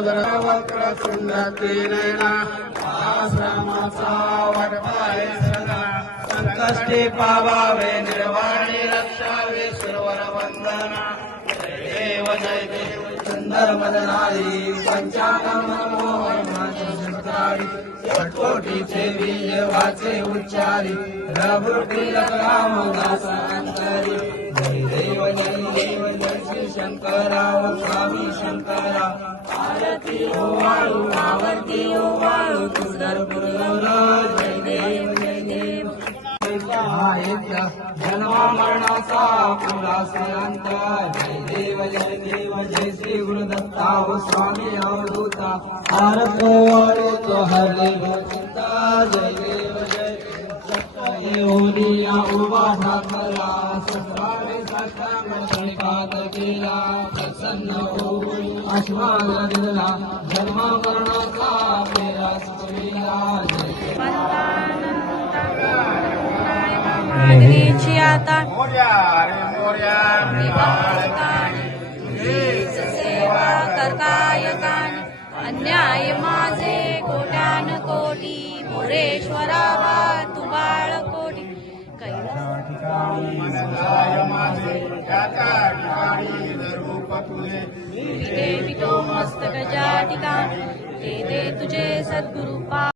देव वक्र सुंदर आश्रमाचा वडपाय सदा संकष्टी पावावे निर्वाणी रक्षावे सुरवर वंदना देव जय देव सुंदर मदनारी पंचांग कोटीचे बीज वाचे उच्चारी प्रभृती राम दासांतरी जय देव जय देव जय श्री शंकराव जन्मा मरणाचा पुरा अंत जय देव जय देव जय श्री गुरुदत्ता हो स्वामी अवधूता भारत वारे तो हरे भक्ता जय देव जय देवोनिया उभा ठाकरा सत्रावे साष्टांग श्रीपाद केला प्रसन्न होऊन आश्वासन दिला जन्मा मरणाचा पेरा सुविला जय मागणीची आता सेवा करतायकान अन्याय माझे कोट्यान कोटी मोरेश्वरावा तू बाळ कोटी कैलास देवी तो मस्तक ज्या ठिकाणी ते दे तुझे सद्गुरु पा